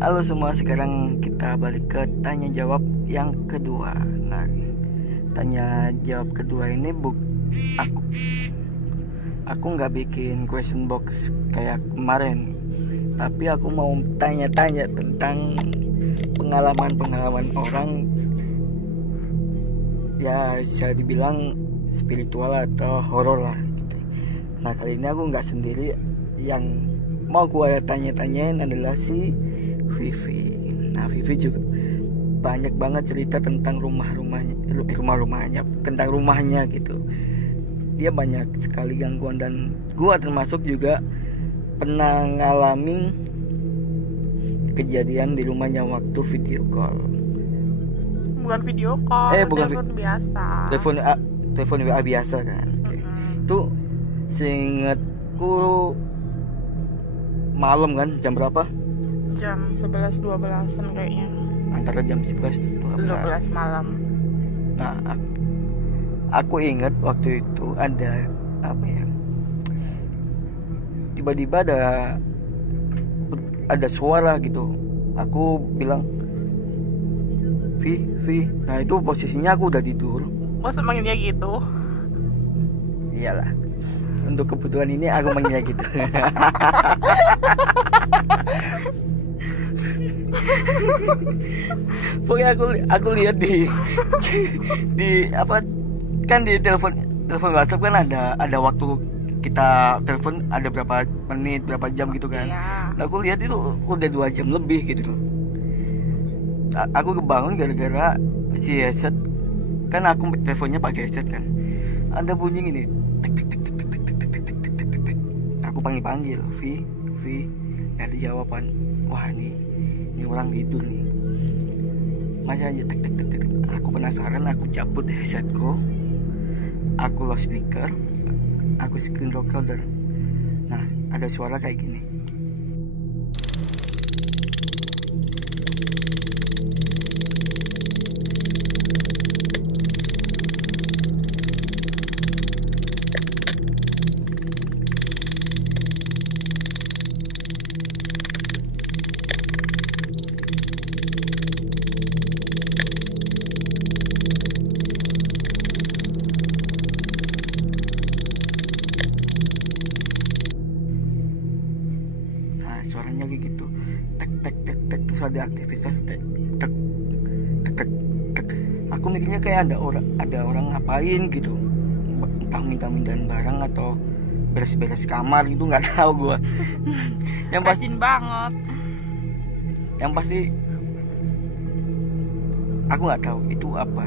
Halo semua, sekarang kita balik ke tanya jawab yang kedua. Nah, tanya jawab kedua ini aku nggak bikin question box kayak kemarin, tapi aku mau tanya-tanya tentang pengalaman orang ya, bisa dibilang spiritual atau horor lah gitu. Nah, kali ini aku nggak sendiri. Yang mau gue tanya-tanyain adalah si Vivi. Nah, Vivi juga banyak banget cerita tentang rumahnya, tentang rumahnya gitu. Dia banyak sekali gangguan, dan gue termasuk juga pernah ngalamin kejadian di rumahnya waktu video call. Bukan video call, Bukan telepon biasa. Telepon WA biasa kan. Itu seingatku malam kan, jam berapa? Jam 11-12an kayaknya. Antara jam 11-12 malam. Nah, aku ingat waktu itu ada apa ya, tiba-tiba ada suara gitu. Aku bilang Vi. Nah, itu posisinya aku udah tidur. Masa manggilnya gitu? Iyalah, untuk kebutuhan ini aku manggilnya gitu. Pokoknya aku lihat di apa kan, di telepon WhatsApp kan ada waktu kita telepon, ada berapa menit, berapa jam gitu kan. Iya. Nah, aku lihat itu udah 2 jam lebih gitu. Aku kebangun gara-gara si headset, kan aku teleponnya pakai headset kan. Ada bunyi gini, tek tek tek tek tek tek tek tek tek tek tek tek. Aku panggil Vi, gak ada jawaban. Wah, ini orang tidur nih. Masih aja tek tek tek tek. Aku penasaran, aku cabut headsetku, aku loudspeaker, aku screen recorder. Nah, ada suara kayak gini. Suaranya kayak gitu, tek tek tek tek, terus ada aktivitas tek tek tek tek tek. Aku mikirnya kayak ada orang ngapain gitu, entah minta-mintain barang atau beres-beres kamar gitu, nggak tahu gua. Yang pasti Rajin banget. Yang pasti aku nggak tahu itu apa.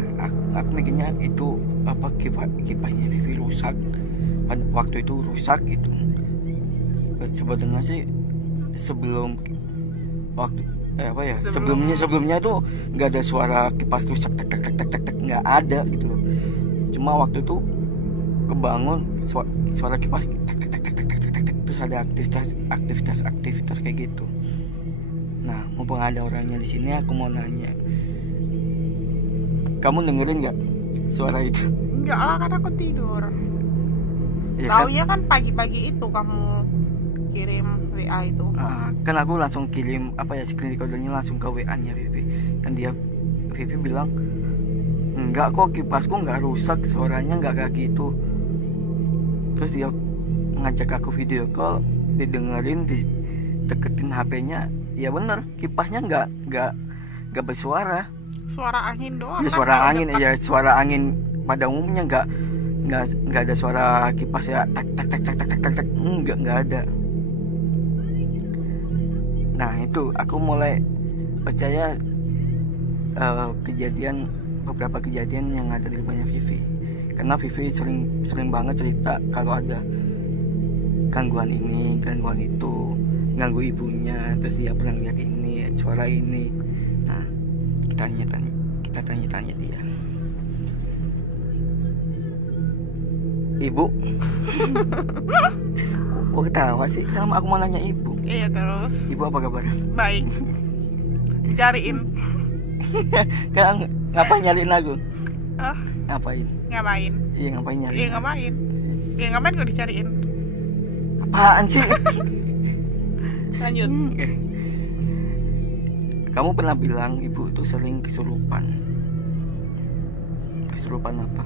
Aku mikirnya itu apa, kipasnya Vivi rusak. Waktu itu rusak gitu. Sebenarnya sih sebelumnya tuh nggak ada suara kipas rusak tek tek tek tek tek tek, nggak ada gitu loh. Cuma waktu itu kebangun suara kipas tek tek tek tek tek tek tek, terus ada aktivitas kayak gitu. Nah, mumpung ada orangnya di sini, aku mau nanya, kamu dengerin nggak suara itu? Enggak lah, kan aku tidur. Ya, Taunya kan pagi-pagi itu kamu kirim WA itu. Kan aku langsung kirim screen recordernya langsung ke WA-nya Vivi, dan Vivi bilang enggak kok, kipasku nggak rusak, suaranya nggak kayak gitu. Terus dia ngajak aku video call, didengerin, deketin HP-nya. Ya bener, kipasnya nggak bersuara. Suara angin doang. Ya, suara angin pada umumnya, nggak ada suara kipas ya tek tek tek tek tek tek tek, nggak ada. Nah, itu aku mulai percaya beberapa kejadian yang ada di rumahnya Vivi, karena Vivi sering banget cerita kalau ada gangguan ini, gangguan itu, ganggu ibunya, terus dia pernah lihat ini, suara ini. Nah, kita tanya dia. Ibu, kok ketawa sih? Kan aku mau nanya ibu. Iya, terus. Ibu apa kabar? Baik. Dicariin. Kan ngapain nyariin aku? Ngapain? Iya, ngapain nyariin? Iya, ngapain? Iya, ngapain kok dicariin? Apaan sih? Lanjut. Kamu pernah bilang ibu itu sering kesurupan. Kesurupan apa?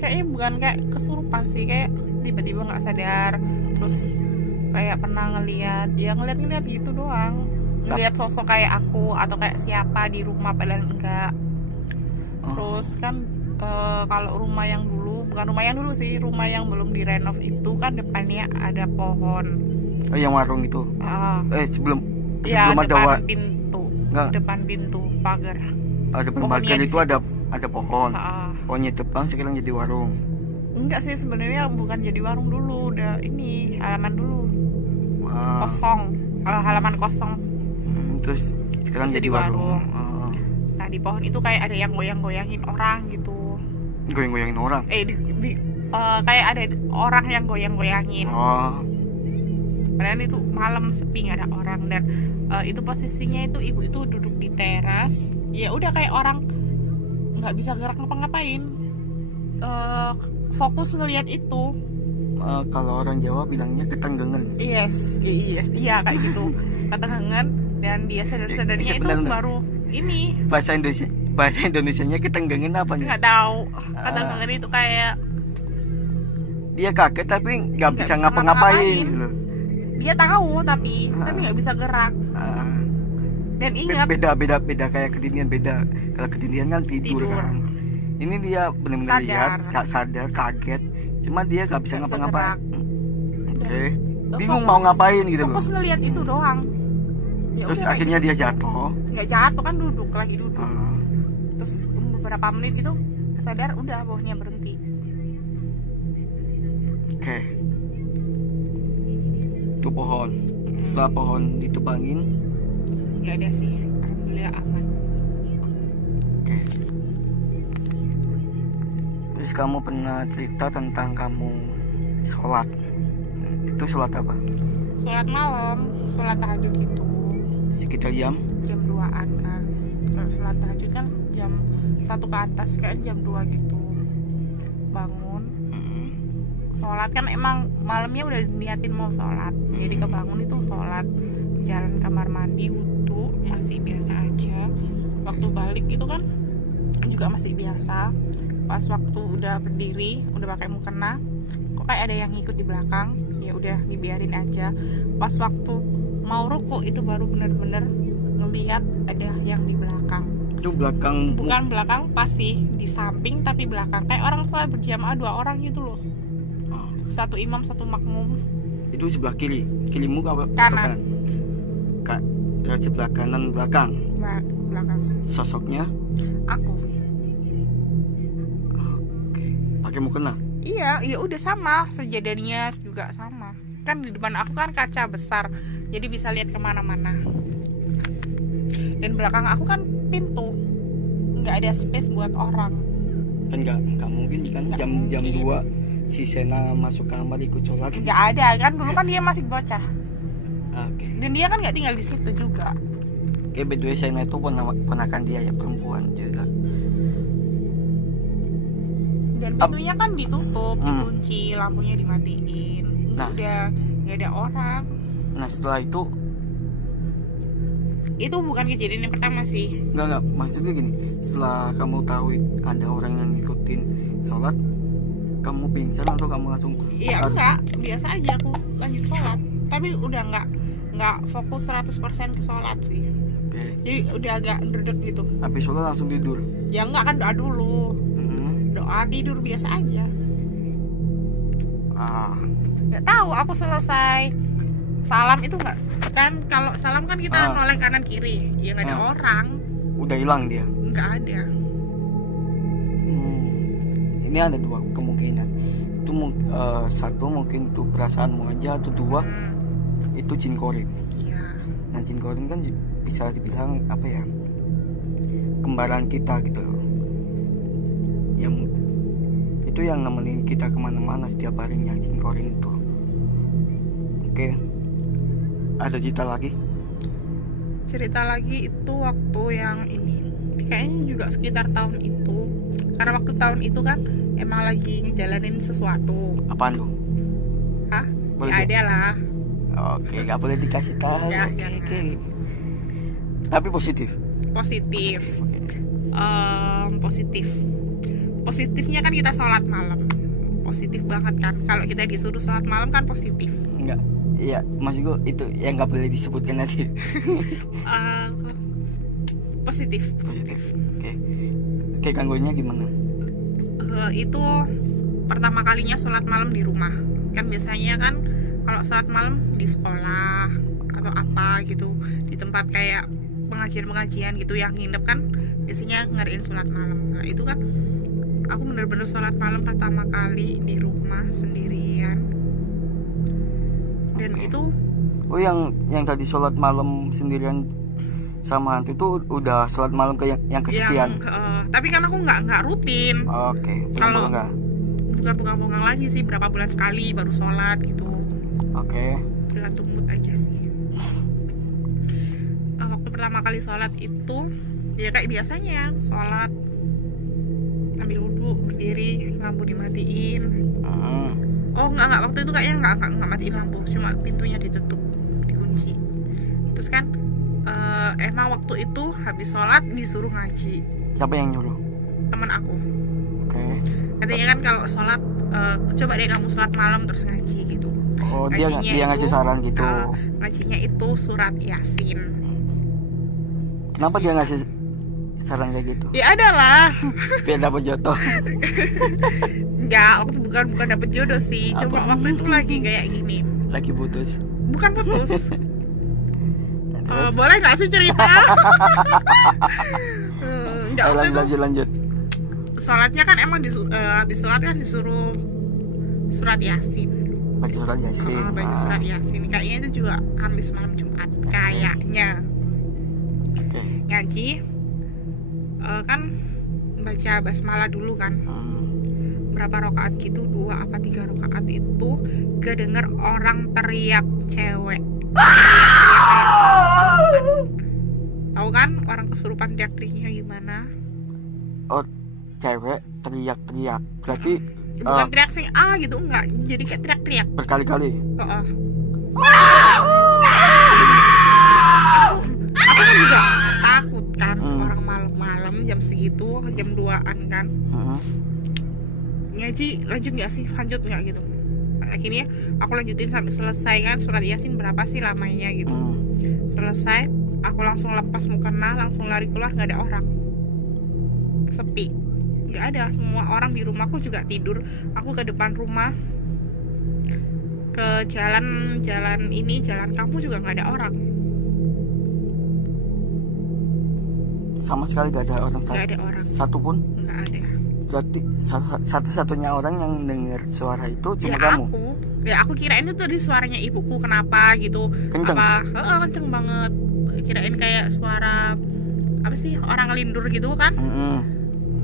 Kayaknya bukan kayak kesurupan sih, kayak tiba-tiba nggak sadar, terus kayak pernah ngeliat gitu doang, ngeliat sosok kayak aku atau kayak siapa di rumah padahal enggak. Terus kan kalau rumah yang dulu, bukan rumah yang dulu sih, rumah yang belum direnov itu kan depannya ada pohon. Oh, yang warung itu? Sebelum ya, ada pintu. Enggak. Depan pintu pagar. Depan pagar itu ada pohon. Pohonnya depan sekarang jadi warung. Enggak sih, sebenarnya bukan jadi warung dulu, udah ini halaman dulu. Kosong. Halaman kosong. Terus sekarang jadi warung. Nah, di pohon itu kayak ada yang goyang-goyangin orang gitu. Goyang-goyangin orang? Kayak ada orang yang goyang-goyangin. Padahal itu malam sepi, nggak ada orang. Dan itu posisinya itu ibu itu duduk di teras. Ya udah kayak orang nggak bisa gerak ngapa-ngapain, fokus ngelihat itu. Kalau orang Jawa bilangnya ketenggengan. Yes, iya kayak gitu. Ketenggengan. Dan dia sadar-sadarnya itu baru ini. Bahasa Indonesianya ketenggengan apa nih? Nggak tahu. Ketenggengan itu kayak dia kaget tapi nggak bisa ngapa-ngapain gitu. Dia tahu tapi nggak bisa gerak. Dan ingat beda kayak ketindihan beda. Kalau ketindihan kan tidur kan. Ini dia benar-benar lihat, sadar, kaget. Cuma dia nggak bisa ngapa-ngapain. Oke. Bingung mau ngapain gitu loh. Fokus ngelihat itu doang. Ya terus akhirnya dia jatuh. Nggak jatuh kan, lagi duduk. Terus beberapa menit gitu sadar, udah bawahnya berhenti. Oke. Itu pohon. Setelah pohon ditebangin, nggak ada sih, alhamdulillah aman. Oke. Terus kamu pernah cerita tentang kamu sholat. Itu sholat apa? Sholat malam, sholat tahajud gitu. Sekitar jam 2-an kan. Kalau sholat tahajud kan jam 1 ke atas, kayak jam 2 gitu. Bangun. Sholat kan emang malamnya udah niatin mau sholat. Jadi kebangun itu sholat, jalan kamar mandi, wudu, masih biasa aja. Waktu balik itu kan juga masih biasa. Pas waktu udah berdiri, udah pakai mukena, kok kayak ada yang ngikut di belakang. Ya udah dibiarin aja. Pas waktu mau ruku itu baru bener-bener ngeliat ada yang di belakang. Itu belakang? Bukan belakang, pas sih di samping tapi belakang. Kayak orang sholat berjamaah 2 orang gitu loh. Satu imam, satu makmum. Itu sebelah kiri, kirimu apa? Kanan. Sebelah kanan belakang. Belakang. Sosoknya? Aku. Oke. Pakai mukena? Iya, ya udah sama. Sajadahnya juga sama. Kan di depan aku kan kaca besar, jadi bisa lihat kemana-mana. Dan belakang aku kan pintu, nggak ada space buat orang. Kan nggak mungkin kan jam 2 si Sena masuk kamar ikut sholat. Nggak ada kan, dulu kan dia masih bocah. Oke. Dan dia kan nggak tinggal di situ juga. Oke, by the way Sena itu ponakan dia ya, perempuan juga. Dan pintunya kan ditutup, dikunci, lampunya dimatiin. Udah nggak ada orang. Nah setelah itu bukan kejadian yang pertama sih. Enggak, maksudnya gini, setelah kamu tahu ada orang yang ngikutin sholat, kamu pingsan atau kamu langsung? Iya enggak, biasa aja aku lanjut sholat. Tapi udah nggak fokus 100% ke sholat sih. Jadi udah agak ndredeg gitu. Habis sholat langsung tidur? Ya enggak, kan doa dulu. Doa tidur biasa aja. Nggak tahu, aku selesai salam itu nggak kan, kalau salam kan kita noleh kanan kiri, ya nggak ada orang. Udah hilang dia? Nggak ada. Ini ada 2 kemungkinan. Itu satu mungkin itu perasaanmu aja, atau 2 itu jin korin. Iya. Nah jin korin kan bisa dibilang apa ya, kembaran kita gitu loh. Yang itu yang nemenin kita kemana-mana setiap harinya, jin korin itu. Oke. Ada cerita lagi itu waktu yang ini, kayaknya juga sekitar tahun itu. Karena waktu tahun itu kan emang lagi ngejalanin sesuatu. Apaan tuh? Ya ada lah. Oke, nggak boleh dikasih tahu. Ya, oke. Tapi positif. Positif. Positifnya kan kita sholat malam. Positif banget kan. Kalau kita disuruh sholat malam kan positif. Enggak. Iya, maksud gue itu yang nggak boleh disebutkan nanti. Positif. Oke, gangguannya gimana? Itu pertama kalinya sholat malam di rumah. Kan biasanya kan kalau sholat malam di sekolah atau apa gitu, di tempat kayak pengajian gitu yang nginep kan biasanya ngadain sholat malam. Nah itu kan aku bener-bener sholat malam pertama kali di rumah sendirian. Dan itu yang tadi sholat malam sendirian sama hantu itu udah sholat malam ke yang kesekian. Tapi kan aku nggak rutin. Oke. Kalau bukan bunga-bunga lagi sih, berapa bulan sekali baru sholat gitu. Oke. Tergantung mood aja sih. Waktu pertama kali sholat itu ya kayak biasanya sholat, ambil wudhu, berdiri, lampu dimatiin. Oh enggak, waktu itu kayaknya enggak matiin lampu, cuma pintunya ditutup, dikunci. Terus kan emang waktu itu habis sholat disuruh ngaji. Siapa yang nyuruh? Teman aku. Oke. Katanya kan kalau sholat coba deh kamu sholat malam terus ngaji gitu. Oh, dia ngasih saran gitu. Ngajinya itu surat Yasin. Kenapa dia ngasih saran kayak gitu? Ya ada lah. Biar dapat jodoh. Enggak, bukan dapet jodoh sih. Cuma waktu itu lagi kayak gini. Lagi putus. Bukan putus. Boleh nggak sih cerita? Enggak, lanjut. Sholatnya kan emang habis sholat kan disuruh surat Yasin. Baca surat Yasin. Baca surat Yasin. Kayaknya itu juga habis malam Jumat. Kayaknya. Ngaji. Kan baca basmalah dulu kan. Berapa rakaat gitu, 2 apa 3 rakaat itu kedenger orang teriak cewek. Tahu kan orang kesurupan teriak-teriaknya gimana? Oh, cewek teriak-teriak. Berarti bukan teriak sing gitu, enggak. Jadi kayak teriak-teriak berkali-kali. Aku kan juga takut kan, orang malam-malam jam segitu, jam 2-an kan. Ngaji lanjut nggak sih? Lanjut nggak gitu? Akhirnya aku lanjutin sampai selesai kan, surat Yasin berapa sih lamanya gitu. Selesai, aku langsung lepas mukena, langsung lari keluar, nggak ada orang, sepi, nggak ada. Semua orang di rumahku juga tidur. Aku ke depan rumah, ke jalan kamu juga nggak ada orang, sama sekali nggak ada orang. Nggak ada orang satu pun? Nggak ada. Berarti satu-satunya orang yang dengar suara itu cuma kamu? Aku kirain itu tadi suaranya ibuku, kenapa gitu. Kenceng? Kenceng banget. Kirain kayak suara apa sih, orang ngelindur gitu kan.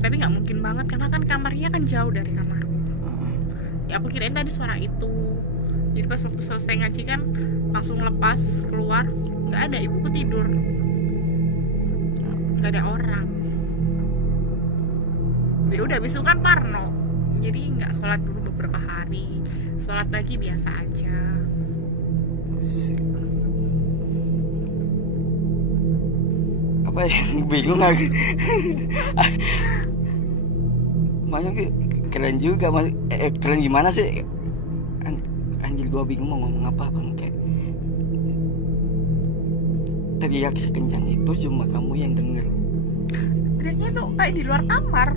Tapi nggak mungkin banget karena kan kamarnya kan jauh dari kamarku. Ya aku kirain tadi suara itu. Jadi pas waktu selesai ngaji kan langsung lepas keluar, nggak ada, ibuku tidur, nggak ada orang. Ya udah, besok kan parno, jadi nggak sholat dulu beberapa hari, sholat lagi biasa aja. Apa yang bingung aku? Maksudnya keren juga, keren gimana sih? Anjir, gua bingung mau ngomong apa bang. Kayak teriak sekencang itu cuma kamu yang denger. Teriaknya tuh kayak di luar kamar.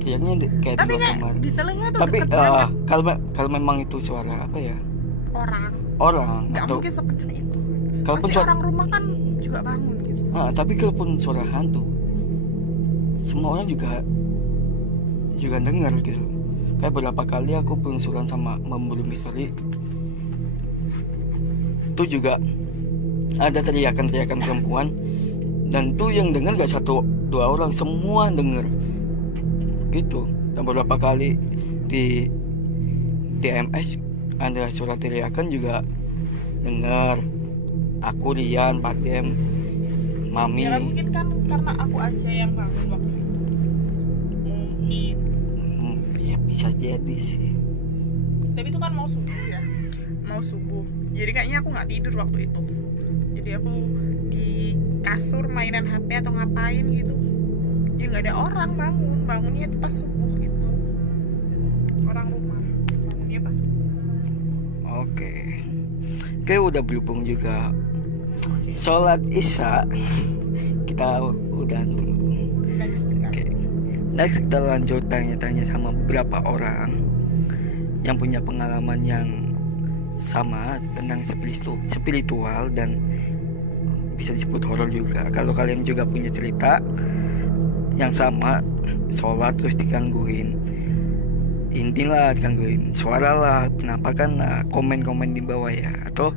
Teriaknya kayak di luar kamar. Di telinga tuh. Tapi kalau memang itu suara apa ya? Orang. Nggak atau mungkin sekencang itu. Kalaupun pasti orang rumah kan juga bangun gitu. Tapi kalaupun suara hantu, semua orang juga dengar gitu. Kayak beberapa kali aku peluncuran sama memburu misteri, itu juga ada teriakan perempuan, dan tuh yang dengar gak 1-2 orang, semua dengar gitu. Dan beberapa kali di DMS ada suara teriakan juga dengar. Aku, Rian, Pak Dem, Mami. Ya mungkin kan karena aku aja yang bangun waktu itu. Mungkin. Ya bisa jadi sih. Tapi itu kan mau subuh ya. Mau subuh. Jadi kayaknya aku nggak tidur waktu itu. Jadi aku di kasur mainan HP atau ngapain gitu, ya nggak ada orang. Bangunnya itu pas subuh gitu, orang rumah bangunnya pas subuh. Oke, udah berhubung juga sholat isya, kita udah dulu. Next kita lanjut tanya-tanya sama beberapa orang yang punya pengalaman yang sama tentang spiritual dan bisa disebut horor juga. Kalau kalian juga punya cerita yang sama, sholat terus digangguin, intilah digangguin suara lah, kenapa kan, komen-komen di bawah ya. Atau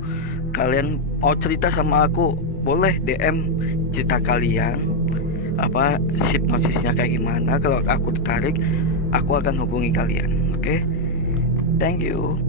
kalian mau cerita sama aku, boleh DM cerita kalian, apa hipnosisnya kayak gimana. Kalau aku tertarik, aku akan hubungi kalian. Oke? Thank you.